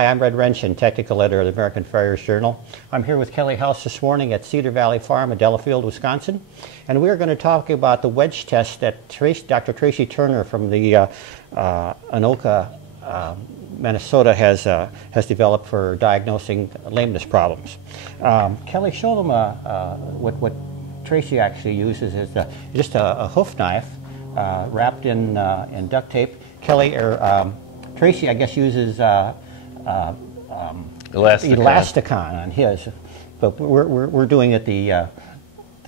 Hi, I'm Renchin, technical editor of the American Farriers Journal. I'm here with Kelley House this morning at Cedar Valley Farm in Delafield, Wisconsin. And we're going to talk about the wedge test that Dr. Tracy Turner from the Anoka, Minnesota has developed for diagnosing lameness problems. Kelley, show them what Tracy actually uses is just a hoof knife wrapped in duct tape. Kelley, or Tracy, I guess, uses Elasticon on his, but we're doing it the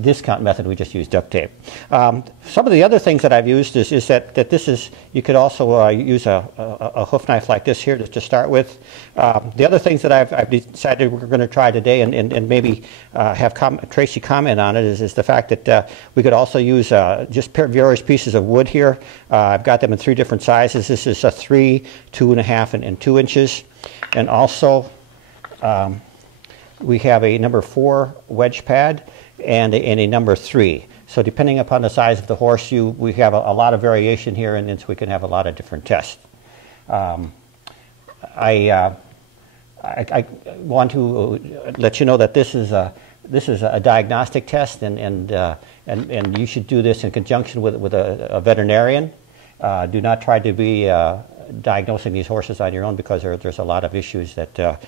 discount method. We just use duct tape. Some of the other things that I've used is that this is, you could also use a hoof knife like this here to start with. The other things that I've decided we're going to try today and maybe have Tracy comment on it is the fact that we could also use just various pieces of wood here. I've got them in 3 different sizes. This is a 3, 2.5, and 2 inches. And also we have a number 4 wedge pad and a number 3. So depending upon the size of the horse, we have a lot of variation here, and so we can have a lot of different tests. I want to let you know that this is a diagnostic test, and you should do this in conjunction with a veterinarian. Do not try to be diagnosing these horses on your own, because there's a lot of issues that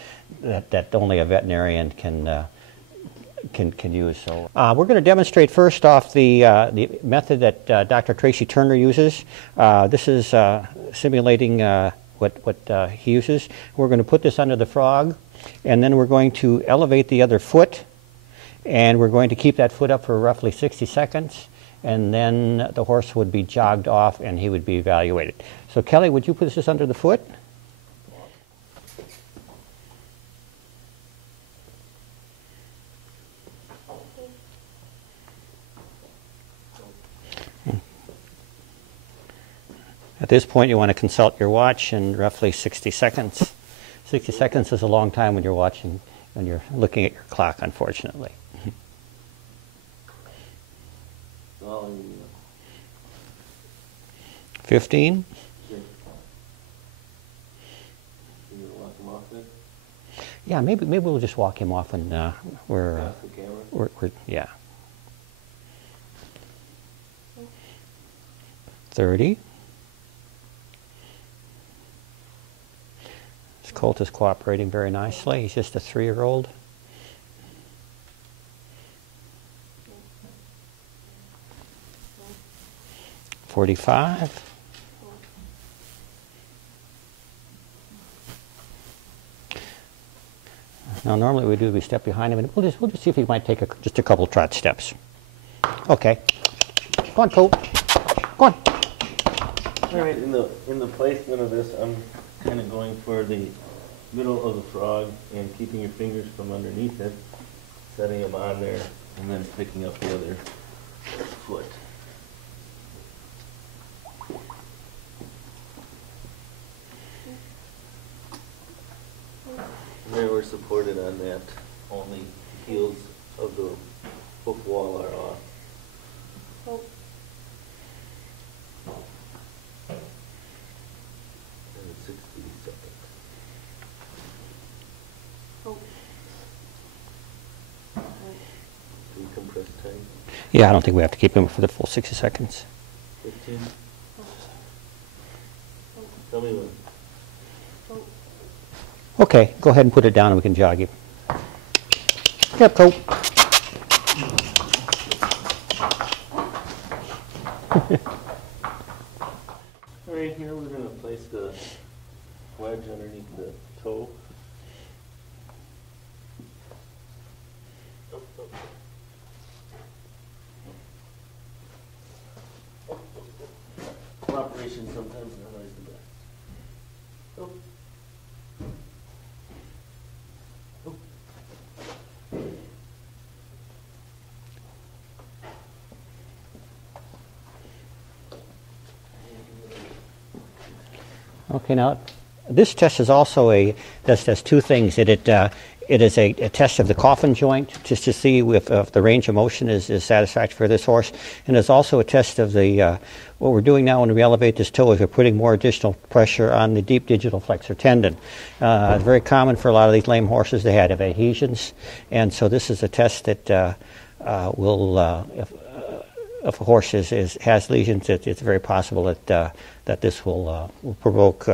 only a veterinarian can use. So we're going to demonstrate first off the method that Dr. Tracy Turner uses. This is simulating what he uses. We're going to put this under the frog, and then we're going to elevate the other foot, and we're going to keep that foot up for roughly 60 seconds, and then the horse would be jogged off and he would be evaluated. So Kelley, would you put this under the foot? At this point, you want to consult your watch in roughly 60 seconds. 60 seconds is a long time when you're looking at your clock, unfortunately. 15. Yeah, maybe we'll just walk him off, and we're yeah. 30. This colt is cooperating very nicely. He's just a 3-year-old. 45. Now, normally we step behind him, and we'll just see if he might take just a couple trot steps. Okay. Go on, colt. Go on. All right. In the placement of this, I'm kind of going for the middle of the frog and keeping your fingers from underneath it, setting them on there, and then picking up the other foot. And there we're supported on that. Only the heels of the hoof wall are off. And it's 60 seconds. Do we compress time? Yeah, I don't think we have to keep him for the full 60 seconds. 15? Tell me when. Okay, go ahead and put it down and we can jog him. Yep, colt. All right, here we're going to place the wedge underneath the toe. Cooperation sometimes not always the best. Oh. Okay, now This test is also does two things. It is a test of the coffin joint, just to see if the range of motion is satisfactory for this horse. And it's also a test of what we're doing now when we elevate this toe is we're putting more additional pressure on the deep digital flexor tendon. It's very common for a lot of these lame horses. They have adhesions. And so this is a test that if a horse has lesions, it's very possible that this will provoke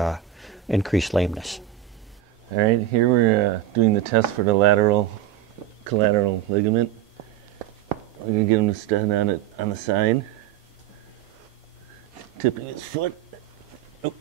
increased lameness. All right, here we're doing the test for the lateral collateral ligament. We're going to get him to stand on it on the side, tipping his foot. Oh.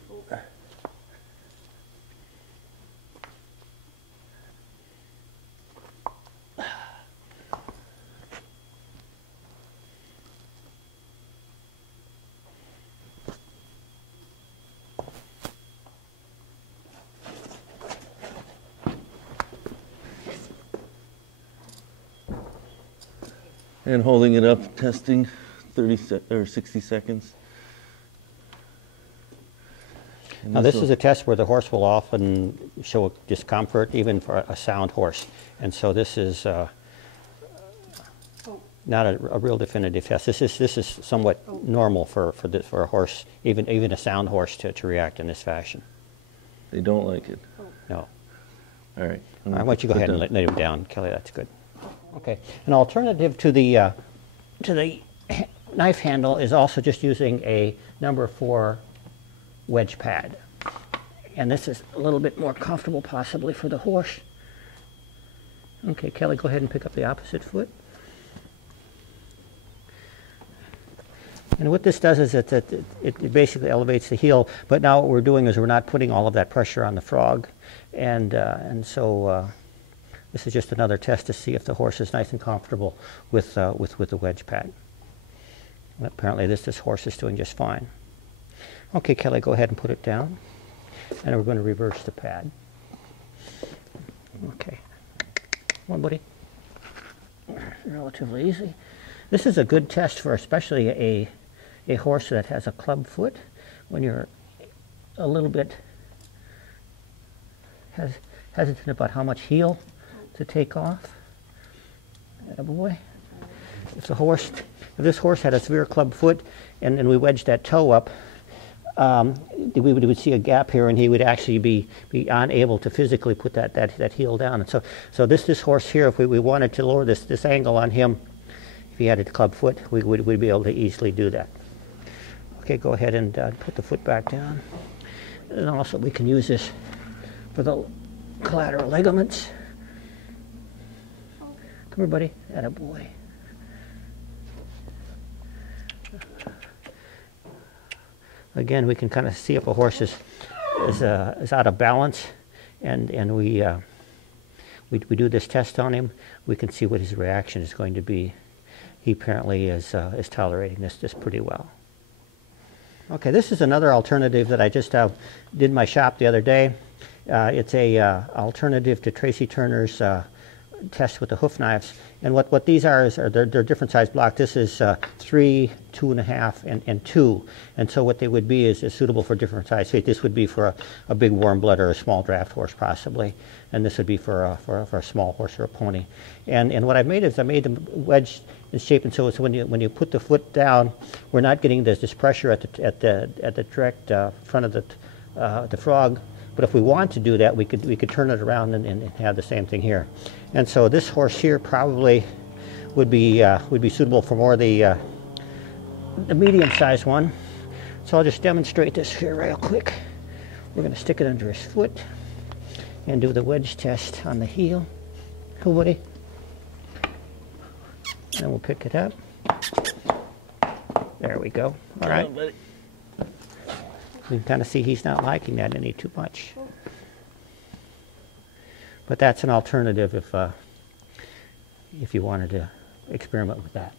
And holding it up, testing 60 seconds. And now this is a test where the horse will often show discomfort, even for a sound horse. And so this is not a real definitive test. This is somewhat normal for a horse, even a sound horse, to react in this fashion. They don't like it. No. All right. I want you to go ahead and lay him down, Kelley. That's good. Okay. An alternative to the knife handle is also just using a number 4 wedge pad. And this is a little bit more comfortable possibly for the horse. Okay, Kelley, go ahead and pick up the opposite foot. And what this does is it basically elevates the heel, but now what we're doing is we're not putting all of that pressure on the frog. And so this is just another test to see if the horse is nice and comfortable with the wedge pad. And apparently this horse is doing just fine. Okay, Kelley, go ahead and put it down. And we're going to reverse the pad. Okay. Come on, buddy. Relatively easy. This is a good test for especially a horse that has a club foot, when you're a little bit hesitant about how much heel to take off. Attaboy. If this horse had a severe club foot and we wedged that toe up, we would see a gap here, and he would actually be unable to physically put that heel down. And so this horse here, if we wanted to lower this angle on him, if he had a club foot, we'd be able to easily do that. Okay, go ahead and put the foot back down. And also we can use this for the collateral ligaments. Come here, buddy. Attaboy. Again, we can kind of see if a horse is out of balance, and we do this test on him. We can see what his reaction is going to be. He apparently is tolerating this pretty well. Okay, this is another alternative that I just did in my shop the other day. It's a alternative to Tracy Turner's test with the hoof knives. And what these are they're different size block. This is 3, 2.5, and 2. And so what they would be is suitable for different size feet. This would be for a big warm blood or a small draft horse possibly. And this would be for a small horse or a pony. And what I've made is I made them wedged in shape, and so when you put the foot down, we're not getting this pressure at the direct front of the frog. But if we want to do that, we could turn it around and have the same thing here. And so this horse here probably would be suitable for more the medium-sized one. So I'll just demonstrate this here real quick. We're going to stick it under his foot and do the wedge test on the heel. Cool, buddy. And we'll pick it up. There we go. All right. You can kind of see he's not liking that any too much. But that's an alternative if you wanted to experiment with that.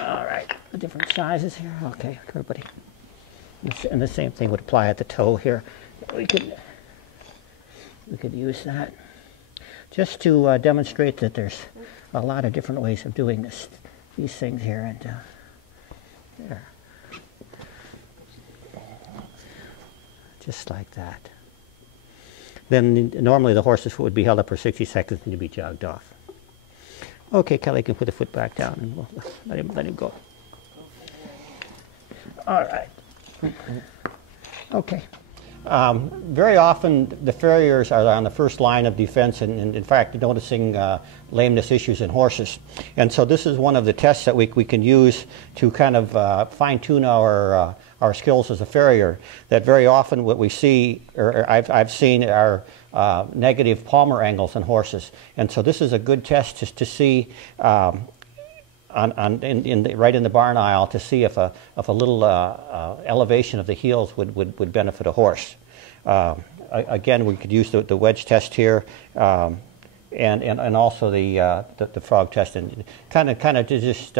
All right, the different sizes here. Okay, everybody. And the same thing would apply at the toe here. We could use that just to demonstrate that there's a lot of different ways of doing these things here. And there. just like that. Then normally the horse's foot would be held up for 60 seconds and to be jogged off. Okay, Kelley can put the foot back down and we'll let him go. All right. Okay. Very often the farriers are on the first line of defense and in fact noticing lameness issues in horses. And so this is one of the tests that we can use to kind of fine-tune our skills as a farrier. That very often what we see, or I've seen, are negative palmar angles in horses. And so this is a good test to see right in the barn aisle to see if a little elevation of the heels would benefit a horse. Again, we could use the wedge test here, and also the frog test, and kind of to just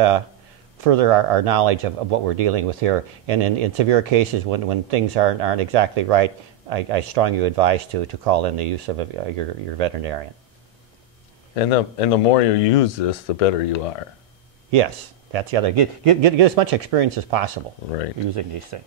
further our knowledge of what we're dealing with here. And in severe cases, when things aren't exactly right, I strongly advise to call in the use of your veterinarian. And the more you use this, the better you are. Yes, that's the other. Get as much experience as possible using these things.